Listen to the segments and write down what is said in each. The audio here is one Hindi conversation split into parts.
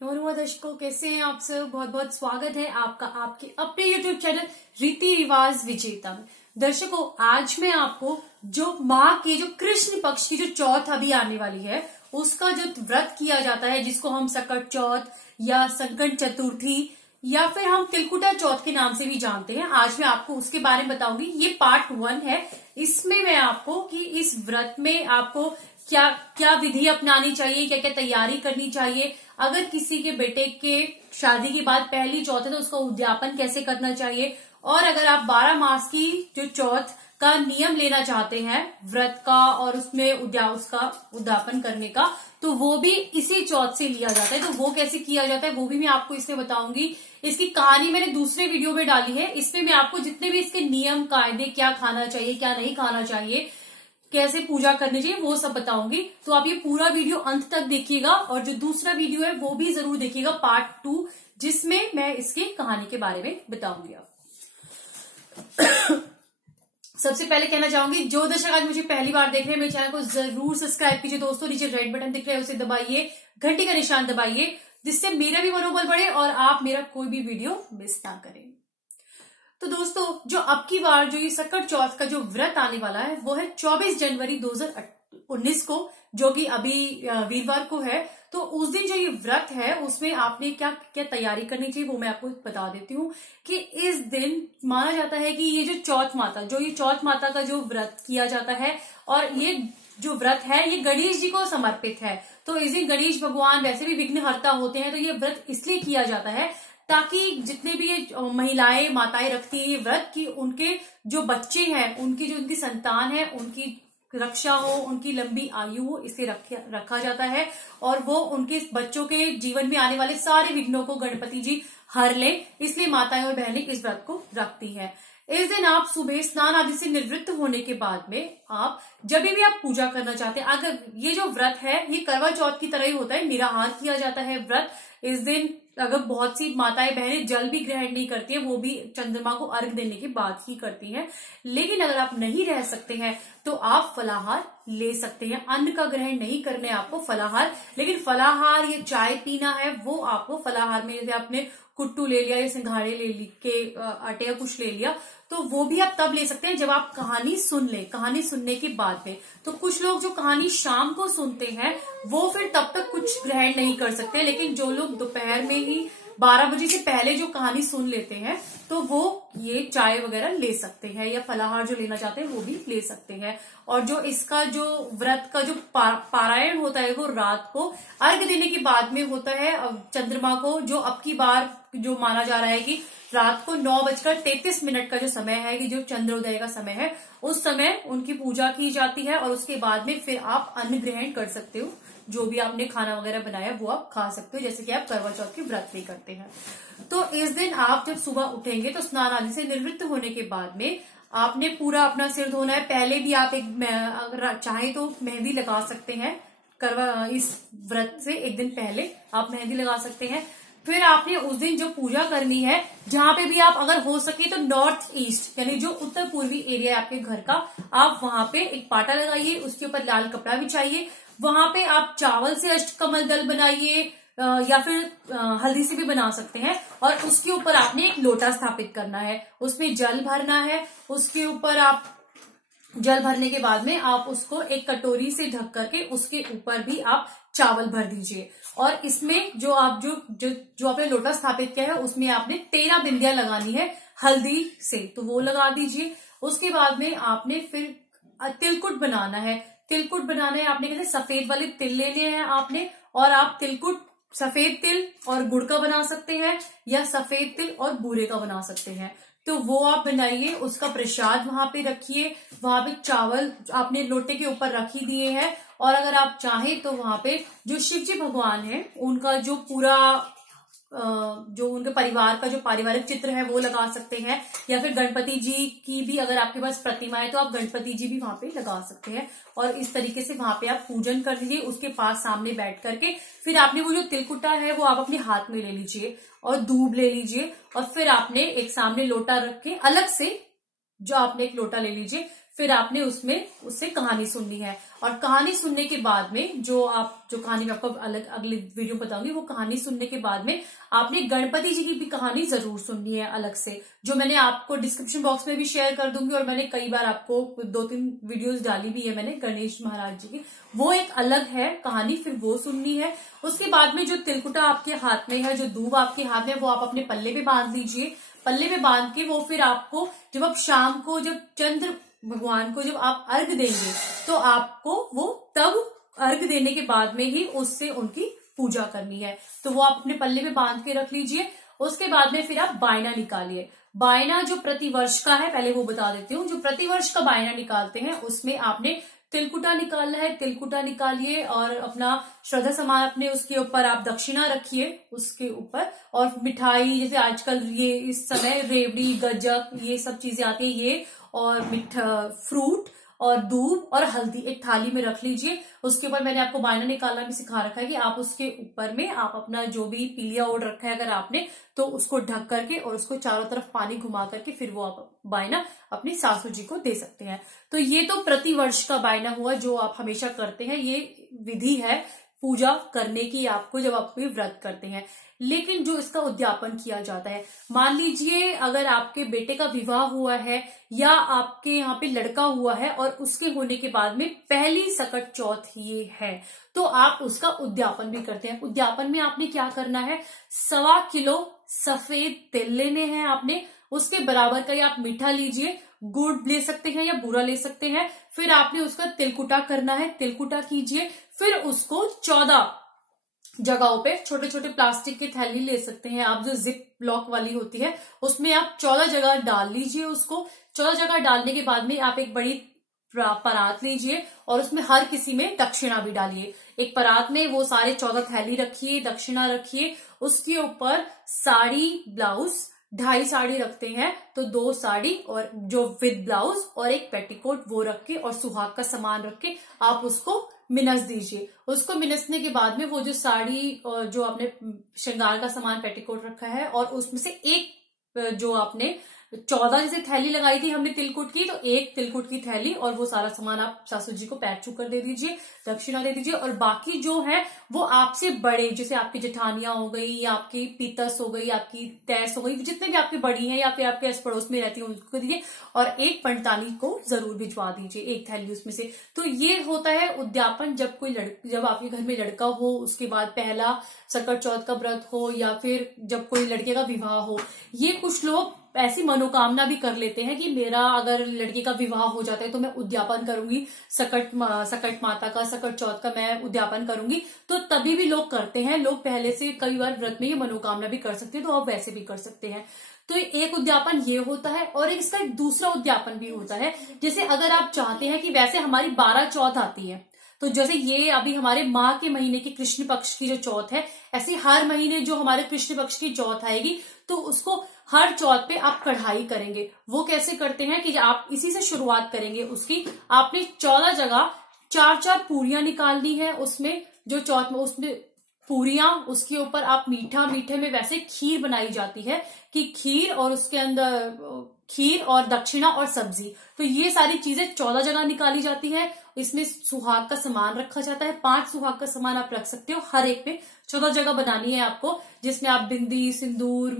नमस्कार दर्शकों, कैसे हैं आप सब। बहुत बहुत स्वागत है आपका आपके अपने YouTube चैनल रीति रिवाज विजेता में। दर्शकों, आज मैं आपको जो माह के जो कृष्ण पक्ष की जो चौथ अभी आने वाली है उसका जो व्रत किया जाता है, जिसको हम सकट चौथ या संकट चतुर्थी या फिर हम तिलकुटा चौथ के नाम से भी जानते हैं, आज मैं आपको उसके बारे में बताऊंगी। ये पार्ट 1 है। इसमें मैं आपको कि इस व्रत में आपको क्या क्या विधि अपनानी चाहिए, क्या क्या तैयारी करनी चाहिए, अगर किसी के बेटे के शादी के बाद पहली चौथ है तो उसका उद्यापन कैसे करना चाहिए, और अगर आप 12 मास की जो चौथ का नियम लेना चाहते हैं व्रत का और उसमें उसका उद्यापन करने का, तो वो भी इसी चौथ से लिया जाता है। तो वो कैसे किया जाता है वो भी मैं आपको इसमें बताऊंगी। इसकी कहानी मैंने दूसरे वीडियो में डाली है। इसमें मैं आपको जितने भी इसके नियम कायदे, क्या खाना चाहिए क्या नहीं खाना चाहिए, कैसे पूजा करनी चाहिए, वो सब बताऊंगी। तो आप ये पूरा वीडियो अंत तक देखिएगा, और जो दूसरा वीडियो है वो भी जरूर देखिएगा, पार्ट 2, जिसमें मैं इसकी कहानी के बारे में बताऊंगी। सबसे पहले कहना चाहूंगी, जो दर्शक आज मुझे पहली बार देख रहे हैं, मेरे चैनल को जरूर सब्सक्राइब कीजिए दोस्तों। नीचे रेड बटन दिख रहा है उसे दबाइए, घंटी का निशान दबाइए, जिससे मेरा भी मनोबल बढ़े और आप मेरा कोई भी वीडियो मिस ना करें। तो दोस्तों, जो अब की बार जो ये सकट चौथ का जो व्रत आने वाला है वो है 24 जनवरी 2019 को, जो कि अभी वीरवार को है। तो उस दिन जो ये व्रत है उसमें आपने क्या क्या तैयारी करनी चाहिए वो मैं आपको बता देती हूँ। कि इस दिन माना जाता है कि ये जो चौथ माता का जो व्रत किया जाता है, और ये जो व्रत है ये गणेश जी को समर्पित है। तो इस दिन गणेश भगवान वैसे भी विघ्नहर्ता होते हैं, तो ये व्रत इसलिए किया जाता है ताकि जितने भी ये महिलाएं माताएं रखती है ये व्रत, की उनके जो बच्चे हैं, उनकी संतान है, उनकी रक्षा हो, उनकी लंबी आयु हो, इसे रखा जाता है। और वो उनके बच्चों के जीवन में आने वाले सारे विघ्नों को गणपति जी हर ले, इसलिए माताएं और बहनें इस व्रत को रखती है। इस दिन आप सुबह स्नान आदि से निवृत्त होने के बाद में आप जब भी आप पूजा करना चाहते हैं, अगर ये जो व्रत है ये करवा चौथ की तरह ही होता है, निराहार किया जाता है व्रत। इस दिन अगर बहुत सी माताएं बहनें जल भी ग्रहण नहीं करती है, वो भी चंद्रमा को अर्घ देने के बाद ही करती हैं। लेकिन अगर आप नहीं रह सकते हैं तो आप फलाहार ले सकते हैं। अन्न का ग्रहण नहीं करने आपको फलाहार, लेकिन फलाहार या चाय पीना है वो आपको फलाहार में, जैसे आपने कुट्टू ले लिया या सिंघाड़े ले के आटे का कुछ ले लिया, तो वो भी आप तब ले सकते हैं जब आप कहानी सुन लें। कहानी सुनने के बाद में तो कुछ लोग जो कहानी शाम को सुनते हैं वो फिर तब तक कुछ ग्रहण नहीं कर सकते, लेकिन जो लोग दोपहर में ही 12 बजे से पहले जो कहानी सुन लेते हैं तो वो ये चाय वगैरह ले सकते हैं, या फलाहार जो लेना चाहते हैं वो भी ले सकते हैं। और जो इसका जो व्रत का जो पारायण होता है वो रात को अर्घ देने के बाद में होता है। चंद्रमा को जो अब की बार जो माना जा रहा है कि रात को 9:33 का जो समय है, कि जो चंद्रोदय का समय है, उस समय उनकी पूजा की जाती है। और उसके बाद में फिर आप अन्न ग्रहण कर सकते हो, जो भी आपने खाना वगैरह बनाया वो आप खा सकते हो, जैसे कि आप करवा चौथ के व्रत भी करते हैं। तो इस दिन आप जब सुबह उठेंगे तो स्नान आदि से निवृत्त होने के बाद में आपने पूरा अपना सिर धोना है। पहले भी आप अगर चाहे तो मेहंदी लगा सकते हैं, इस व्रत से एक दिन पहले आप मेहंदी लगा सकते हैं। फिर आपने उस दिन जो पूजा करनी है, जहां पे भी आप अगर हो सके तो नॉर्थ ईस्ट यानी जो उत्तर पूर्वी एरिया है आपके घर का, आप वहां पे एक पाटा लगाइए, उसके ऊपर लाल कपड़ा बिछाइए। वहां पे आप चावल से अष्टकमल दल बनाइए, या फिर हल्दी से भी बना सकते हैं, और उसके ऊपर आपने एक लोटा स्थापित करना है, उसमें जल भरना है। उसके ऊपर आप जल भरने के बाद में आप उसको एक कटोरी से ढक करके उसके ऊपर भी आप चावल भर दीजिए। और इसमें जो आपने लोटा स्थापित किया है उसमें आपने 13 बिंदियां लगानी है हल्दी से, तो वो लगा दीजिए। उसके बाद में आपने फिर तिलकुट बनाना है। तिलकुट बनाना है आपने कैसे, सफेद वाले तिल लेने हैं आपने, और आप तिलकुट सफेद तिल और गुड़ का बना सकते हैं, या सफेद तिल और बूरे का बना सकते हैं। तो वो आप बनाइए, उसका प्रसाद वहां पे रखिए। वहां पे चावल आपने लोटे के ऊपर रख ही दिए हैं। और अगर आप चाहें तो वहां पे जो शिव जी भगवान है उनका जो पूरा जो उनके परिवार का जो पारिवारिक चित्र है वो लगा सकते हैं, या फिर गणपति जी की भी अगर आपके पास प्रतिमा है तो आप गणपति जी भी वहां पे लगा सकते हैं। और इस तरीके से वहां पे आप पूजन कर लीजिए, उसके पास सामने बैठ करके। फिर आपने वो जो तिलकुटा है वो आप अपने हाथ में ले लीजिए, और दूब ले लीजिए, और फिर आपने एक सामने लोटा रख के अलग से जो आपने एक लोटा ले लीजिए। फिर आपने उससे कहानी सुननी है। और कहानी सुनने के बाद में जो कहानी मैं आपको अलग अगले वीडियो बताऊंगी, वो कहानी सुनने के बाद में आपने गणपति जी की भी कहानी जरूर सुननी है अलग से, जो मैंने आपको डिस्क्रिप्शन बॉक्स में भी शेयर कर दूंगी, और मैंने कई बार आपको 2-3 वीडियोस डाली भी है मैंने गणेश महाराज जी की, वो एक अलग है कहानी, फिर वो सुननी है। उसके बाद में जो तिलकुटा आपके हाथ में है, जो दूब आपके हाथ में, वो आप अपने पल्ले पे बांध लीजिए। पल्ले पे बांध के वो फिर आपको जब आप शाम को, जब चंद्र भगवान को जब आप अर्घ देंगे, तो आपको वो तब अर्घ देने के बाद में ही उससे उनकी पूजा करनी है। तो वो आप अपने पल्ले पे बांध के रख लीजिए। उसके बाद में फिर आप बायना निकालिए। बायना जो प्रतिवर्ष का है, पहले वो बता देती हूँ। जो प्रतिवर्ष का बायना निकालते हैं उसमें आपने तिलकुटा निकालना है। तिलकुटा निकालिए और अपना श्रद्धा सामान अपने उसके ऊपर आप दक्षिणा रखिए उसके ऊपर, और मिठाई जैसे आजकल ये इस समय रेवड़ी, गज्जक, ये सब चीजें आती है, ये और फ्रूट और दूध और हल्दी एक थाली में रख लीजिए। उसके ऊपर मैंने आपको बायना निकालना भी सिखा रखा है कि आप उसके ऊपर में आप अपना जो भी पीलिया ओढ़ रखा है अगर आपने, तो उसको ढक करके और उसको चारों तरफ पानी घुमा करके फिर वो आप बायना अपनी सासू जी को दे सकते हैं। तो ये तो प्रतिवर्ष का बायना हुआ जो आप हमेशा करते हैं। ये विधि है पूजा करने की आपको जब आप कोई व्रत करते हैं। लेकिन जो इसका उद्यापन किया जाता है, मान लीजिए अगर आपके बेटे का विवाह हुआ है या आपके यहाँ पे लड़का हुआ है और उसके होने के बाद में पहली सकट चौथ ये है, तो आप उसका उद्यापन भी करते हैं। उद्यापन में आपने क्या करना है, 1.25 किलो सफेद तिल लेने हैं आपने, उसके बराबर का ही आप मीठा लीजिए, गुड़ ले सकते हैं या बूरा ले सकते हैं। फिर आपने उसका तिलकुटा करना है, तिलकुटा कीजिए। फिर उसको 14 जगहों पे छोटे छोटे प्लास्टिक की थैली ले सकते हैं आप, जो जिप लॉक वाली होती है, उसमें आप 14 जगह डाल लीजिए उसको। 14 जगह डालने के बाद में आप एक बड़ी परात लीजिए और उसमें हर किसी में दक्षिणा भी डालिए। एक परात में वो सारे 14 थैली रखिए, दक्षिणा रखिए, उसके ऊपर साड़ी, ब्लाउज, 2.5 साड़ी रखते हैं तो 2 साड़ी और जो विद ब्लाउज और एक पेटीकोट वो रख के और सुहाग का सामान रख के आप उसको मिनस दीजिए। उसको मिनसने के बाद में वो जो साड़ी और जो आपने श्रृंगार का सामान पेटीकोट रखा है और उसमें से एक जो आपने 14 जैसे थैली लगाई थी हमने तिलकुट की, तो एक तिलकुट की थैली और वो सारा सामान आप सासू जी को पैर छू कर दे दीजिए, दक्षिणा दे दीजिए। और बाकी जो है वो आपसे बड़े, जैसे आपकी जेठानियां हो गई या आपकी पीतस हो गई, आपकी तैस हो गई, जितने भी आपकी बड़ी हैं या फिर आपके आस पड़ोस में रहती है उनको दीजिए। और एक पंडितानी को जरूर भिजवा दीजिए एक थैली उसमें से। तो ये होता है उद्यापन। जब आपके घर में लड़का हो, उसके बाद पहला सकट चौथ का व्रत हो, या फिर जब कोई लड़के का विवाह हो। ये कुछ लोग ऐसी मनोकामना भी कर लेते हैं कि मेरा अगर लड़के का विवाह हो जाता है तो मैं उद्यापन करूंगी, सकट माता का, सकट चौथ का मैं उद्यापन करूंगी। तो तभी भी लोग करते हैं। लोग पहले से कई बार व्रत में ये मनोकामना भी कर सकते हैं, तो आप वैसे भी कर सकते हैं। तो एक उद्यापन ये होता है। और इसका एक दूसरा उद्यापन भी होता है, जैसे अगर आप चाहते हैं कि वैसे हमारी 12 चौथ आती है, तो जैसे ये अभी हमारे माह के महीने की कृष्ण पक्ष की जो चौथ है, ऐसे हर महीने जो हमारे कृष्ण पक्ष की चौथ आएगी, तो उसको हर चौथ पे आप कढ़ाई करेंगे। वो कैसे करते हैं कि आप इसी से शुरुआत करेंगे उसकी। आपने 14 जगह 4-4 पूरियां निकालनी है उसमें, जो चौथ में उसमें पूरियां, उसके ऊपर आप मीठा, मीठे में वैसे खीर बनाई जाती है कि खीर और उसके अंदर खीर और दक्षिणा और सब्जी, तो ये सारी चीजें 14 जगह निकाली जाती है। इसमें सुहाग का सामान रखा जाता है, 5 सुहाग का सामान आप रख सकते हो। हर एक में 14 जगह बनानी है आपको, जिसमें आप बिंदी, सिंदूर,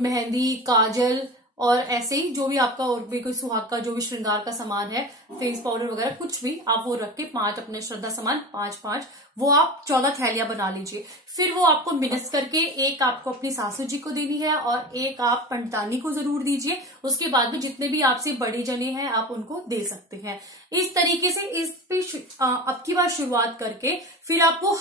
मेहंदी, काजल और ऐसे ही जो भी आपका और भी कोई सुहाग का जो भी श्रृंगार का सामान है, फेस पाउडर वगैरह कुछ भी आप वो रख के 5 अपने श्रद्धा सामान 5-5 वो आप 14 थैलियां बना लीजिए। फिर वो आपको मिक्स करके एक आपको अपनी सासू जी को देनी है और एक आप पंडितानी को जरूर दीजिए। उसके बाद में जितने भी आपसे बड़े जने हैं आप उनको दे सकते हैं। इस तरीके से इस पे अब की बार शुरुआत करके फिर आपको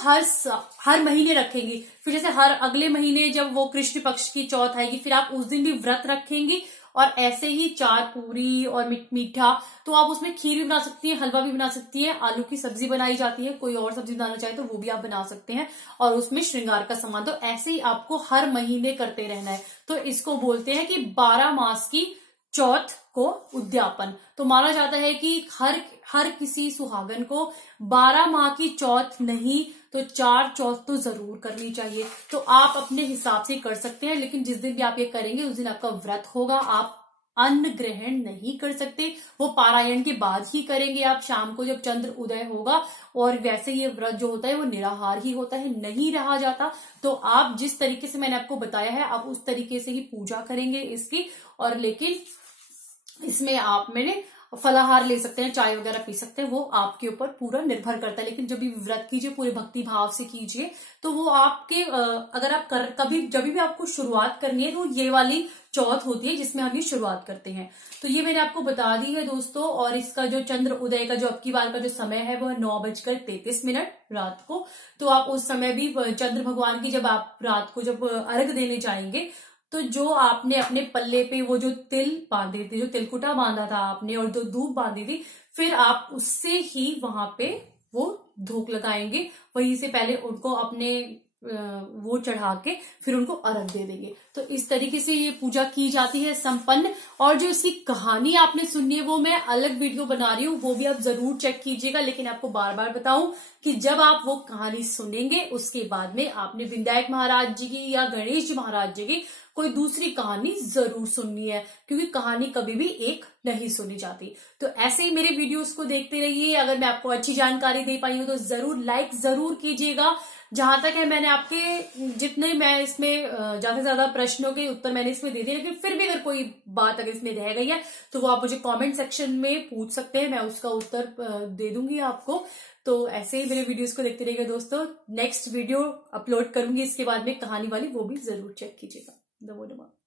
हर महीने रखेंगी। फिर जैसे हर अगले महीने जब वो कृष्ण पक्ष की चौथ आएगी, फिर आप उस दिन भी व्रत रखेंगी। और ऐसे ही 4 पूरी और मीठा, तो आप उसमें खीर भी बना सकती हैं, हलवा भी बना सकती हैं, आलू की सब्जी बनाई जाती है, कोई और सब्जी बनाना चाहे तो वो भी आप बना सकते हैं, और उसमें श्रृंगार का सामान। तो ऐसे ही आपको हर महीने करते रहना है। तो इसको बोलते हैं कि 12 मास की चौथ को उद्यापन। तो माना जाता है कि हर किसी सुहागन को 12 माह की चौथ नहीं तो 4 चौथ तो जरूर करनी चाहिए। तो आप अपने हिसाब से कर सकते हैं, लेकिन जिस दिन भी आप ये करेंगे उस दिन आपका व्रत होगा। आप अन्न ग्रहण नहीं कर सकते। वो पारायण के बाद ही करेंगे आप, शाम को जब चंद्र उदय होगा। और वैसे ये व्रत जो होता है वो निराहार ही होता है, नहीं रहा जाता। तो आप जिस तरीके से मैंने आपको बताया है आप उस तरीके से ही पूजा करेंगे इसकी। और लेकिन इसमें आप मैंने फलाहार ले सकते हैं, चाय वगैरह पी सकते हैं, वो आपके ऊपर पूरा निर्भर करता है। लेकिन जब भी व्रत कीजिए पूरे भक्ति भाव से कीजिए, तो वो आपके अगर आप कभी जब भी आपको शुरुआत करनी है तो ये वाली चौथ होती है जिसमें हम ये शुरुआत करते हैं। तो ये मैंने आपको बता दी है दोस्तों। और इसका जो चंद्र उदय का जो अब की बार का जो समय है वो 9:33 रात को। तो आप उस समय भी चंद्र भगवान की जब आप रात को जब अर्घ देने जाएंगे, तो जो आपने अपने पल्ले पे वो जो तिल बांधे थे, जो तिलकुटा बांधा था आपने और जो धूप बांधी थी, फिर आप उससे ही वहां पे वो धूप लगाएंगे। वहीं से पहले उनको अपने वो चढ़ा के फिर उनको अर्घ दे देंगे। तो इस तरीके से ये पूजा की जाती है संपन्न। और जो इसकी कहानी आपने सुननी है वो मैं अलग वीडियो बना रही हूँ, वो भी आप जरूर चेक कीजिएगा। लेकिन आपको बार बार बताऊं कि जब आप वो कहानी सुनेंगे उसके बाद में आपने विनायक महाराज जी की या गणेश जी महाराज जी की कोई दूसरी कहानी जरूर सुननी है, क्योंकि कहानी कभी भी एक नहीं सुनी जाती। तो ऐसे ही मेरे वीडियोस को देखते रहिए। अगर मैं आपको अच्छी जानकारी दे पाई हूं तो जरूर लाइक जरूर कीजिएगा। जहां तक है मैंने आपके जितने मैं इसमें ज्यादा से ज्यादा प्रश्नों के उत्तर मैंने इसमें दे दिए, लेकिन फिर भी अगर कोई बात अगर इसमें रह गई है तो वो आप मुझे कमेंट सेक्शन में पूछ सकते हैं, मैं उसका उत्तर दे दूंगी आपको। तो ऐसे ही मेरे वीडियोस को देखते रहिएगा दोस्तों। नेक्स्ट वीडियो अपलोड करूंगी इसके बाद में कहानी वाली, वो भी जरूर चेक कीजिएगा। नमो नमः।